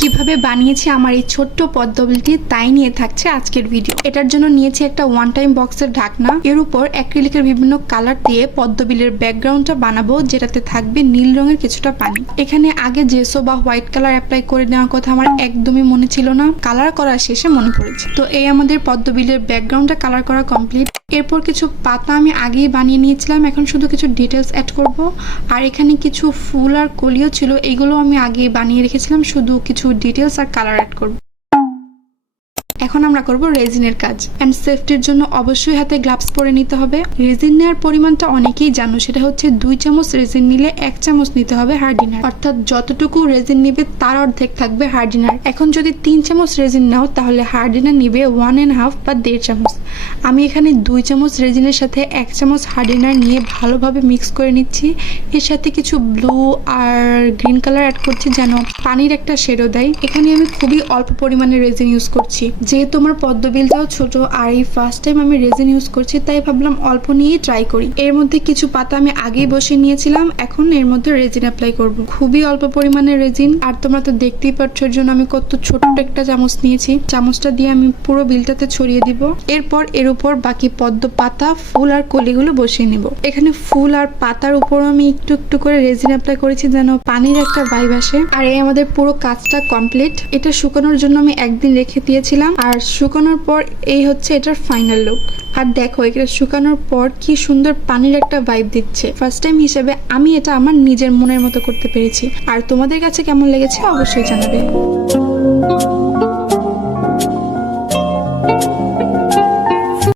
কিভাবে বানিয়েছি আমার এই ছোট্ট পদ্মবিলটি তাই নিয়ে থাকছে আজকের ভিডিও। এটার জন্য নিয়েছি একটা ওয়ান টাইম বক্সের ঢাকনা, এর উপর অ্যাক্রিলিকের বিভিন্ন কালার দিয়ে পদ্মবিলের ব্যাকগ্রাউন্ডটা বানাবো, যেটাতে থাকবে নীল রঙের কিছুটা পানি। এখানে আগে জেসো বা হোয়াইট কালার অ্যাপ্লাই করে নেওয়ার কথা আমার একদমই মনে ছিল না, কালার করার শেষে মনে পড়েছে। তো এই আমাদের পদ্মবিলের ব্যাকগ্রাউন্ডটা কালার করা কমপ্লিট। এরপর কিছু পাতা আমি আগেই বানিয়ে নিয়েছিলাম, এখন শুধু কিছু ডিটেলস অ্যাড করব। আর এখানে কিছু ফুল আর কলিও ছিল, এগুলো আমি আগেই বানিয়ে রেখেছিলাম, শুধু কিছু ডিটেলস আর কালার অ্যাড করব। এখন আমরা করব রেজিনের কাজ। এন্ড সেফটির জন্য অবশ্যই হাতে গ্লাভস পরে নিতে হবে। রেজিন নেওয়ার পরিমাণটা অনেকেই জানো, সেটা হচ্ছে 2 চামচ রেজিন নিলে 1 চামচ নিতে হবে হার্ডিনার, অর্থাৎ যতটুকু রেজিন নিবে তার অর্ধেক থাকবে হার্ডিনার। এখন যদি 3 চামচ রেজিন নাও তাহলে হার্ডিনার নিবে 1.5 বা 1.5 চামচ। আমি এখানে 2 চামচ রেজিনের সাথে 1 চামচ হার্ডিনার নিয়ে ভালোভাবে মিক্স করে নিচ্ছি। এর সাথে কিছু ব্লু আর গ্রিন কালার অ্যাড করছি যেন পানির একটা শেডো দেয়। এখানে আমি খুবই অল্প পরিমাণে রেজিন ইউজ করছি, যেহেতু আমার পদ্মবিলটাও ছোট আর এই ফার্স্ট টাইম আমি রেজিন ইউজ করছি, তাই ভাবলাম অল্প নিয়েই ট্রাই করি। এর মধ্যে কিছু পাতা আমি আগেই বসিয়ে নিয়েছিলাম, এখন এর মধ্যে রেজিন অ্যাপ্লাই করব। খুবই অল্প পরিমাণে রেজিন, আর তোমরা তো দেখতেই পাচ্ছ এর জন্য আমি কত ছোট্ট একটা চামচ নিয়েছি। চামচটা দিয়ে আমি পুরো বিলটাতে ছড়িয়ে দিব। এরপর এর উপর বাকি পদ্ম পাতা, ফুল আর কলিগুলো বসিয়ে নিব। এখানে ফুল আর পাতার উপর আমি একটু একটু করে রেজিন অ্যাপ্লাই করেছি যেন পানির একটা ভাইব আসে। আর এই আমাদের পুরো কাজটা কমপ্লিট। এটা শুকানোর জন্য আমি একদিন রেখে দিয়েছিলাম, আর শুকানোর পর এই হচ্ছে এটার ফাইনাল লুক। আর দেখো এটা শুকানোর পর কি সুন্দর পানির একটা ভাইব দিচ্ছে। ফার্স্ট টাইম হিসেবে আমি এটা আমার নিজের মনের মতো করতে পেরেছি। আর তোমাদের কাছে কেমন লেগেছে অবশ্যই জানাবে।